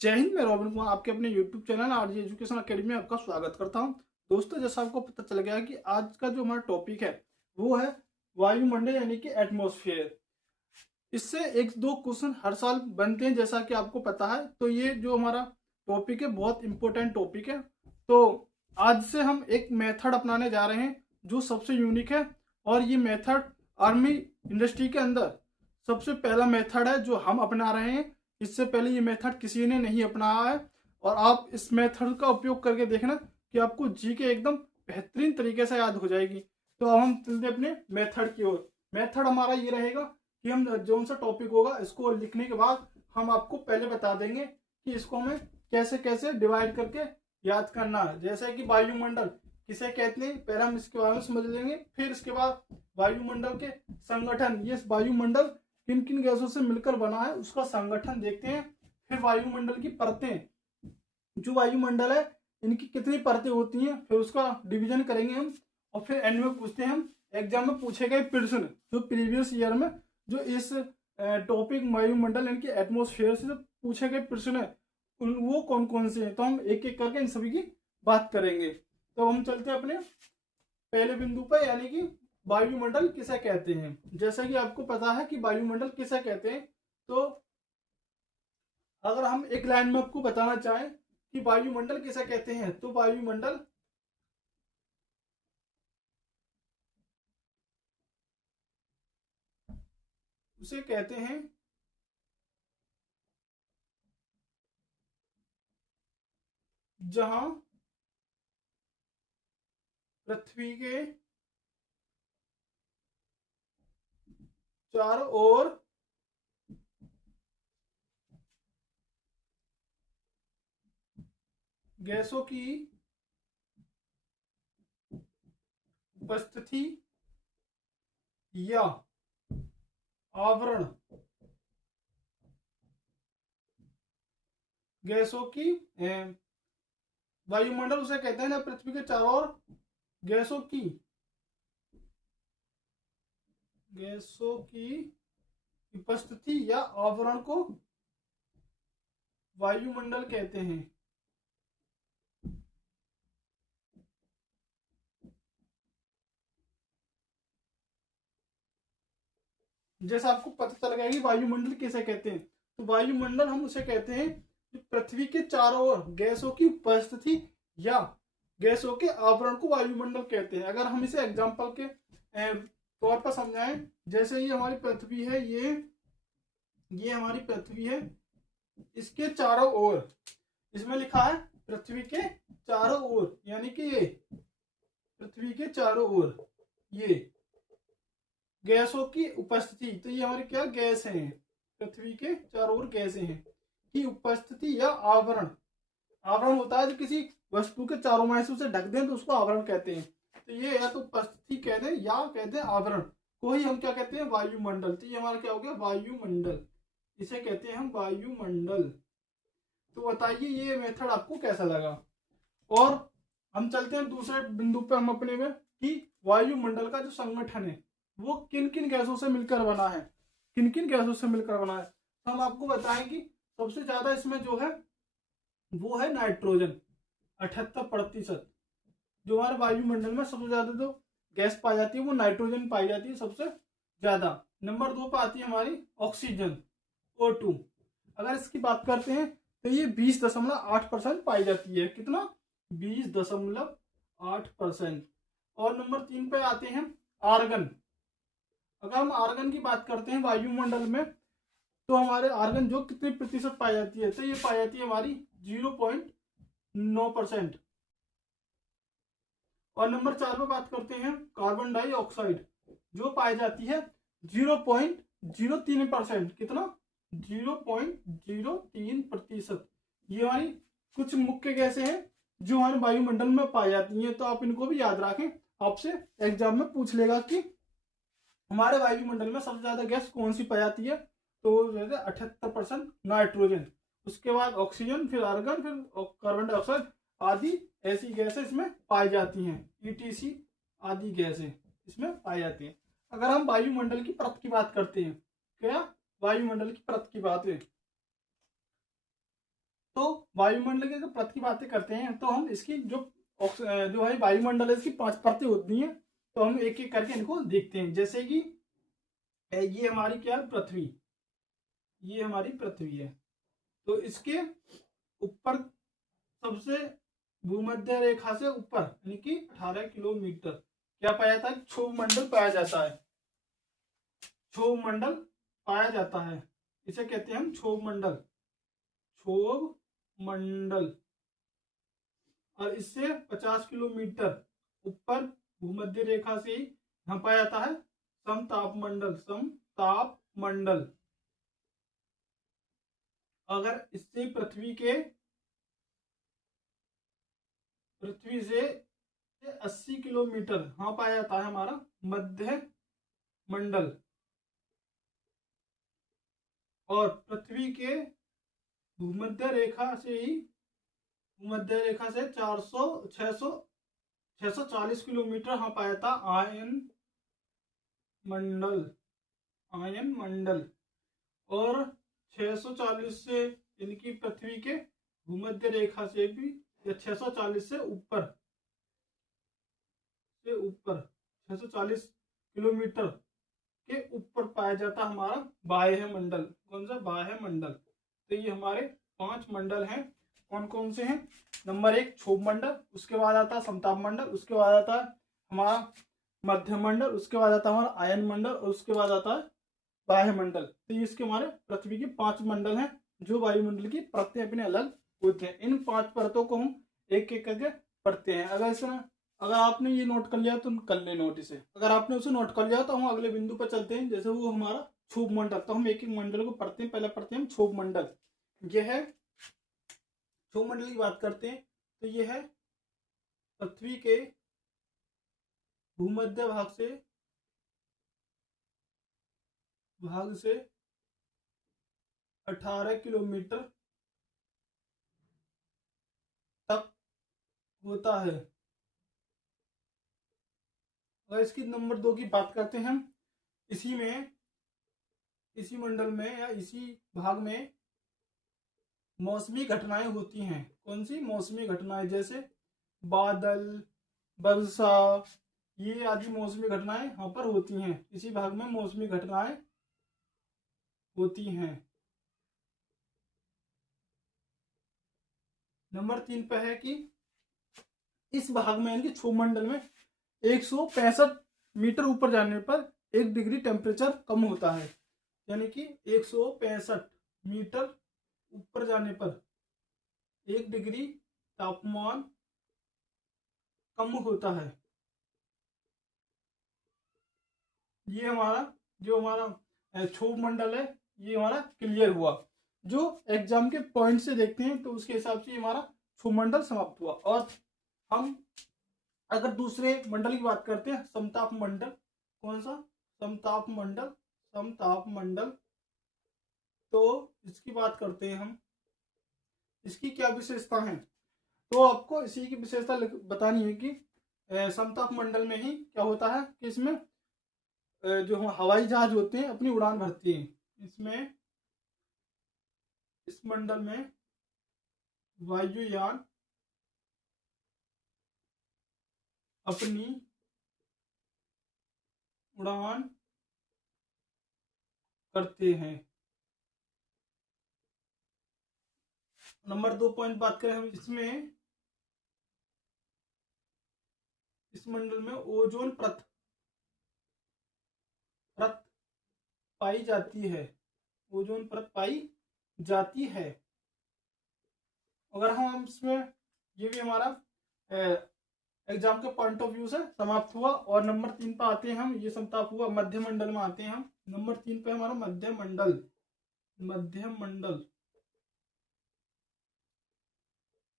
जय हिंद। मैं रॉबिन कुमार आपके अपने YouTube channel RG education academy में आपका स्वागत करता हूं। दोस्तों, जैसा आपको पता चल गया कि आज का जो हमारा टॉपिक है वो है वायुमंडल यानी कि एटमॉस्फेयर। इससे एक दो क्वेश्चन हर साल बनते हैं, जैसा कि आपको पता है। तो ये जो हमारा टॉपिक है बहुत इंपॉर्टेंट टॉपिक है। तो आज से हम एक मेथड अपनाने जा रहे हैं जो सबसे यूनिक है, और ये मेथड आर्मी इंडस्ट्री के अंदर सबसे पहला मेथड है जो हम अपना रहे हैं। इससे पहले ये मेथड किसी ने नहीं अपनाया है, और आप इस मेथड का उपयोग करके देखना कि आपको जीके एकदम बेहतरीन तरीके से याद हो जाएगी। तो अब हम चलते अपने मेथड की ओर। मेथड हमारा ये रहेगा कि हम जो सा टॉपिक होगा इसको लिखने के बाद हम आपको पहले बता देंगे कि इसको हमें कैसे कैसे डिवाइड करके याद करना है। जैसे कि वायुमंडल किसे कहते हैं, पहले हम इसके बारे में समझ लेंगे। फिर इसके बाद वायुमंडल के संगठन, ये वायुमंडल किन किन गैसों से मिलकर बना है उसका संगठन देखते हैं। फिर वायुमंडल की परतें, जो वायुमंडल है इनकी कितनी परतें होती हैं, फिर उसका डिवीजन करेंगे हम। और फिर एंड में पूछते हैं हम, एग्जाम में पूछे गए प्रश्न जो प्रीवियस ईयर में जो इस टॉपिक वायुमंडल यानी कि एटमॉस्फेयर से पूछे गए प्रश्न है वो कौन कौन से हैं। तो हम एक एक करके इन सभी की बात करेंगे। तो हम चलते हैं अपने पहले बिंदु पर, यानी कि वायुमंडल किसे कहते हैं। जैसा कि आपको पता है कि वायुमंडल किसे कहते हैं, तो अगर हम एक लाइन में आपको बताना चाहें कि वायुमंडल किसे कहते हैं, तो वायुमंडल उसे कहते हैं जहां पृथ्वी के चारों ओर गैसों की उपस्थिति या आवरण, गैसों की वायुमंडल उसे कहते हैं ना पृथ्वी के चारों ओर गैसों की उपस्थिति या आवरण को वायुमंडल कहते हैं। जैसा आपको पता चल गया कि वायुमंडल किसे कहते हैं, तो वायुमंडल हम उसे कहते हैं कि पृथ्वी के चारों ओर गैसों की उपस्थिति या गैसों के आवरण को वायुमंडल कहते हैं। अगर हम इसे एग्जांपल के तौर पर समझाएं, जैसे ये हमारी पृथ्वी है, ये हमारी पृथ्वी है, इसके चारों ओर, इसमें लिखा है पृथ्वी के चारों ओर, यानी कि ये पृथ्वी के चारों ओर ये गैसों की उपस्थिति, तो ये हमारी क्या गैस है, पृथ्वी के चारों ओर गैसें हैं की उपस्थिति या आवरण। आवरण होता है जो किसी वस्तु के चारों माय से उसे ढक दें तो उसको आवरण कहते हैं। तो ये या तो उपस्थिति कहते हैं या कहते हैं आवरण को ही हम क्या कहते हैं, वायुमंडल। तो ये हमारा क्या हो गया, वायुमंडल, इसे कहते हैं हम वायुमंडल। तो बताइए ये मेथड आपको कैसा लगा। और हम चलते हैं दूसरे बिंदु पे हम अपने में कि वायुमंडल का जो संगठन है वो किन किन गैसों से मिलकर बना है, किन किन गैसों से मिलकर बना है। तो हम आपको बताएं कि सबसे ज्यादा इसमें जो है वो है नाइट्रोजन, 78%। जो हमारे वायुमंडल में सबसे ज्यादा जो गैस पाई जाती है वो नाइट्रोजन पाई जाती है सबसे ज्यादा। नंबर 2 पर आती है हमारी ऑक्सीजन, O2। अगर इसकी बात करते हैं तो ये 20.8% पाई जाती है। कितना, 20.8%। और नंबर 3 पे आते हैं आर्गन। अगर हम आर्गन की बात करते हैं वायुमंडल में, तो हमारे आर्गन जो कितने प्रतिशत पाई जाती है, तो ये पाई जाती है हमारी 0.9%। और नंबर 4 पे बात करते हैं कार्बन डाइऑक्साइड, जो पाई जाती है 0.03%। कितना, 0.03%। ये हमारी कुछ मुख्य गैसें हैं जो हमारे वायुमंडल में पाई जाती हैं। तो आप इनको भी याद रखें, आपसे एग्जाम में पूछ लेगा कि हमारे वायुमंडल में सबसे ज्यादा गैस कौन सी पाई जाती है, तो 78% नाइट्रोजन, उसके बाद ऑक्सीजन, फिर आर्गन, फिर कार्बन डाइऑक्साइड आदि ऐसी गैसें इसमें पाई जाती हैं। ETC आदि गैसें इसमें पाई जाती हैं। अगर हम वायुमंडल की परत की बात करते हैं, क्या वायुमंडल की परत की बात है, तो वायुमंडल की अगर परत की बातें करते हैं तो हम इसकी जो है वायुमंडल है इसकी 5 परतें होती हैं। तो हम एक एक करके इनको देखते हैं। जैसे कि ये हमारी क्या है, पृथ्वी, ये हमारी पृथ्वी है। तो इसके ऊपर सबसे भूमध्य रेखा से ऊपर यानी कि 18 किलोमीटर क्या पाया जाता है, क्षोभ मंडल पाया जाता है। क्षोभ मंडल पाया जाता है, इसे कहते हैं हम क्षोभ मंडल, क्षोभ मंडल। और इससे 50 किलोमीटर ऊपर भूमध्य रेखा से ही यहाँ पाया जाता है समताप मंडल, समताप मंडल। अगर इससे पृथ्वी से 80 किलोमीटर हाँ पाया जाता है हमारा मध्य मंडल। और पृथ्वी के भूमध्य रेखा से ही, भूमध्य रेखा से 640 किलोमीटर हाँ पाया था आयन मंडल, आयन मंडल। और 640 से इनकी पृथ्वी के भूमध्य रेखा से भी, या 640 से ऊपर, 640 किलोमीटर के ऊपर पाया जाता हमारा बाह्य मंडल। कौन सा, बाह्य मंडल। तो ये हमारे 5 मंडल हैं। कौन कौन से हैं? नंबर 1 क्षोभ मंडल, उसके बाद आता है समताप मंडल, उसके बाद आता है हमारा मध्य मंडल, उसके बाद आता है हमारा आयन मंडल, और उसके बाद आता है बाह्य मंडल। तो ये इसके हमारे पृथ्वी के 5 मंडल हैं जो वायुमंडल की परतें अपने अलग होती हैं। इन 5 परतों को हम एक एक करके पढ़ते हैं। अगर आपने ये नोट कर लिया तो कर ले नोट इसे। अगर आपने उसे नोट कर लिया तो हम अगले बिंदु पर चलते हैं, जैसे वो हमारा क्षोभ मंडल। तो हम एक एक मंडल को पढ़ते हैं। पहले पढ़ते हैं हम क्षोभ मंडल। यह है क्षोभ मंडल की बात करते हैं तो यह है पृथ्वी के भूमध्य भाग से 18 किलोमीटर तक होता है। अगर इसकी नंबर 2 की बात करते हैं हम, इसी मंडल में या इसी भाग में मौसमी घटनाएं होती हैं। कौन सी मौसमी घटनाएं? जैसे बादल, वर्षा, ये आदि मौसमी घटनाएं यहाँ पर होती हैं। इसी भाग में मौसमी घटनाएं होती हैं। नंबर 3 पे है कि इस भाग में यानी कि क्षोभ मंडल में 165 मीटर ऊपर जाने पर 1 डिग्री टेम्परेचर कम होता है। यानी कि 165 मीटर ऊपर जाने पर 1 डिग्री तापमान कम होता है। ये हमारा क्षोभ मंडल है, ये हमारा क्लियर हुआ। जो एग्जाम के पॉइंट से देखते हैं तो उसके हिसाब से हमारा क्षोभ मंडल समाप्त हुआ। और हम अगर दूसरे मंडल की बात करते हैं, समताप मंडल। कौन सा? समताप मंडल, समताप मंडल। तो इसकी बात करते हैं हम, इसकी क्या विशेषता है? तो आपको इसी की विशेषता बतानी है कि समताप मंडल में ही क्या होता है कि इसमें जो हवाई जहाज होते हैं अपनी उड़ान भरती हैं। इस मंडल में वायुयान अपनी उड़ान करते हैं। नंबर 2 पॉइंट बात करें हम, इस मंडल में ओजोन परत पाई जाती है, ओजोन परत पाई जाती है। अगर हम इसमें, ये भी हमारा एग्जाम के पॉइंट ऑफ व्यू से समाप्त हुआ। और नंबर 3 पे आते हैं हम, ये समताप हुआ। मध्य मंडल में आते हैं हम। नंबर 3 पे हमारा मध्य मंडल, मध्य मंडल।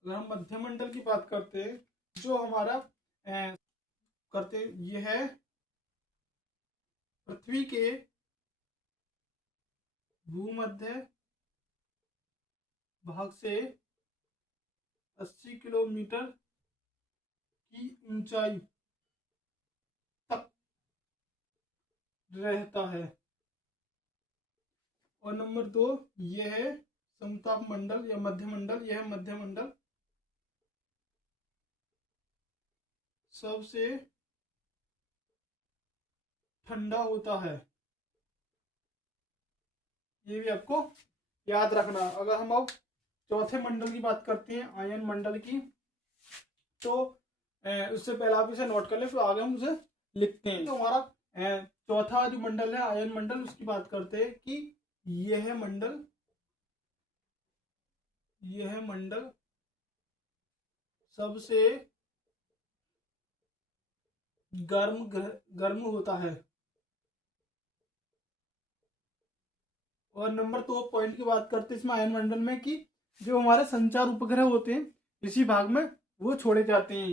अगर हम मध्य मंडल की बात करते हैं, जो हमारा करते ये है पृथ्वी के भूमध्य भाग से 80 किलोमीटर की ऊंचाई तक रहता है। और नंबर 2 ये है समताप मंडल या मध्य मंडल, यह मध्य मंडल सबसे ठंडा होता है। ये भी आपको याद रखना। अगर हम अब चौथे मंडल की बात करते हैं, आयन मंडल की, तो उससे पहले आप इसे नोट कर लें, फिर आगे हम उसे लिखते हैं। तो हमारा चौथा जो मंडल है आयन मंडल, उसकी बात करते हैं कि यह मंडल सबसे गर्म होता है। और नंबर 2 पॉइंट की बात करते हैं इसमें आयन मंडल में कि जो हमारे संचार उपग्रह होते हैं इसी भाग में वो छोड़े जाते हैं।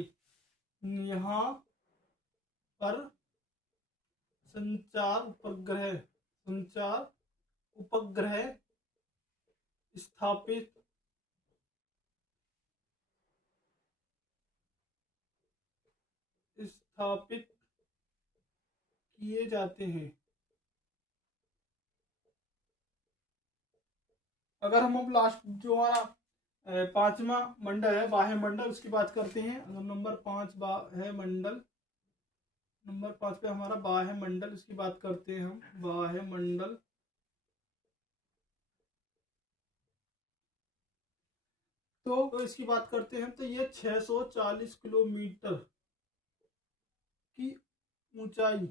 यहाँ पर संचार उपग्रह स्थापित किए जाते हैं। अगर हम अब लास्ट जो हमारा पांचवा मंडल है बाह्य मंडल, उसकी बात करते हैं। अगर नंबर 5 बाह्य मंडल, नंबर 5 पे हमारा बाह्य मंडल, उसकी बात करते हैं हम। बाह्य मंडल तो इसकी बात करते हैं तो ये 640 किलोमीटर की ऊंचाई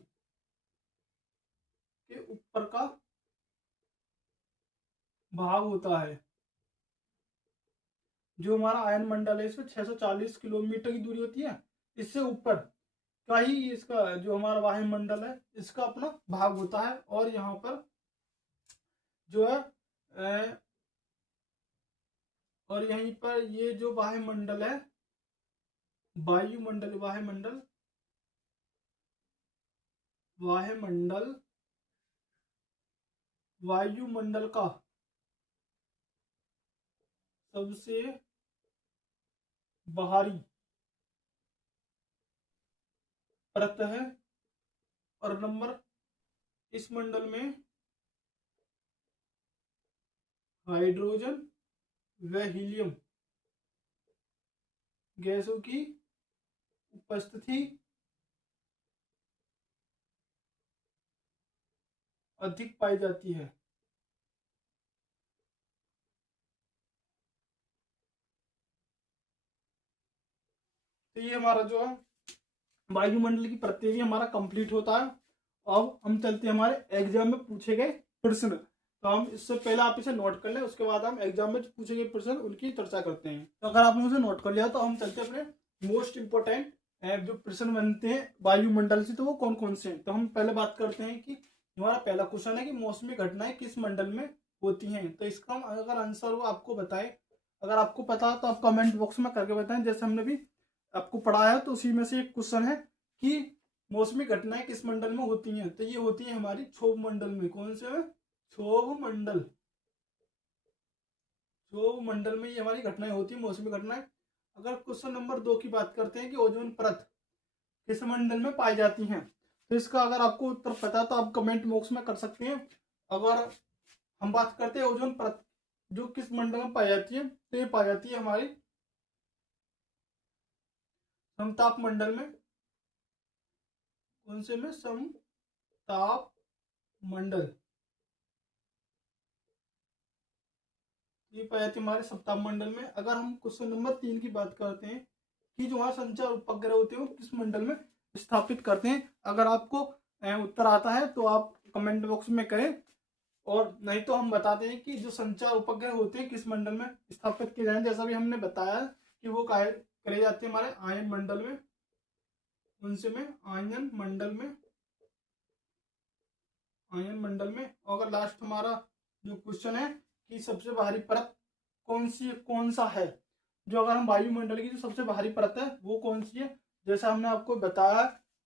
के ऊपर का भाग होता है। जो हमारा आयन मंडल है इसमें 640 किलोमीटर की दूरी होती है, इससे ऊपर का ही इसका जो हमारा वायुमंडल है इसका अपना भाग होता है। और यहाँ पर जो है और यहीं पर ये जो वायुमंडल है, वायुमंडल वायुमंडल का सबसे बाहरी परत है। और नंबर इस मंडल में हाइड्रोजन व हीलियम गैसों की उपस्थिति अधिक पाई जाती है। तो ये हमारा जो है वायुमंडल की प्रत्यय हमारा कंप्लीट होता है। अब हम चलते हैं हमारे एग्जाम में पूछे गए प्रश्न। तो हम इससे पहले आप इसे नोट कर लें, उसके बाद हम एग्जाम में पूछे गए प्रश्न उनकी चर्चा करते हैं। तो अगर आपने उसे नोट कर लिया तो हम चलते हैं अपने मोस्ट इंपोर्टेंट जो प्रश्न बनते हैं वायुमंडल से, तो वो कौन कौन से हैं। तो हम पहले बात करते हैं कि हमारा पहला क्वेश्चन है कि मौसमी घटनाएं किस मंडल में होती हैं। तो इसका अगर आंसर वो आपको बताए, अगर आपको पता तो आप कमेंट बॉक्स में करके बताएं। जैसे हमने भी आपको पढ़ाया है तो उसी में से एक क्वेश्चन है कि मौसमी घटनाएं किस मंडल में होती हैं। तो ये होती है हमारी क्षोभ मंडल में। कौन से में? क्षोभ मंडल में ये हमारी घटनाएं होती है, मौसमी घटनाएं। अगर क्वेश्चन नंबर 2 की बात करते हैं कि ओजोन परत किस मंडल में पाई जाती हैं, तो इसका अगर आपको उत्तर पता तो आप कमेंट बॉक्स में कर सकते हैं। अगर हम बात करते हैं ओजोन परत जो किस मंडल में पाई जाती है, तो ये पाई जाती है हमारी समताप मंडल में। कौन से में? समताप मंडल। ये पाई जाती है हमारे समताप मंडल में। अगर हम क्वेश्चन नंबर 3 की बात करते हैं कि जो हमारे संचार उपग्रह होते हैं वो किस मंडल में स्थापित करते हैं, अगर आपको उत्तर आता है तो आप कमेंट बॉक्स में करें, और नहीं तो हम बताते हैं कि जो संचार उपग्रह होते हैं किस मंडल में स्थापित किए जाए। जैसा भी हमने बताया कि वो करे जाते हैं हमारे आयन मंडल में। उनसे में आयन मंडल में। और अगर लास्ट हमारा जो क्वेश्चन है कि सबसे बाहरी परत कौन सा है, जो अगर हम वायुमंडल की जो सबसे बाहरी परत है वो कौन सी है, जैसा हमने आपको बताया।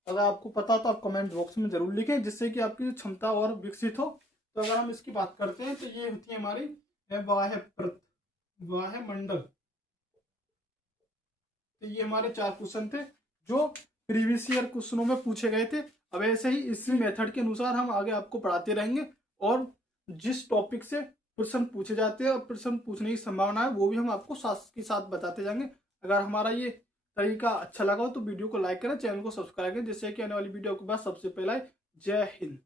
अगर आपको पता तो आप कमेंट बॉक्स में जरूर लिखें, जिससे कि आपकी जो क्षमता और विकसित हो। तो अगर हम इसकी बात करते हैं तो ये होती है हमारी बाह्य परत, बाह्य मंडल। तो ये हमारे 4 क्वेश्चन थे जो प्रीवियस ईयर क्वेश्चनों में पूछे गए थे। अब ऐसे ही इसी मेथड के अनुसार हम आगे आपको पढ़ाते रहेंगे, और जिस टॉपिक से प्रश्न पूछे जाते हैं और प्रश्न पूछने की संभावना है वो भी हम आपको साथ के साथ बताते जाएंगे। अगर हमारा ये तरीका अच्छा लगा हो तो वीडियो को लाइक करें, चैनल को सब्सक्राइब करें, जिससे कि आने वाली वीडियो के बाद सबसे पहले आए। जय हिंद।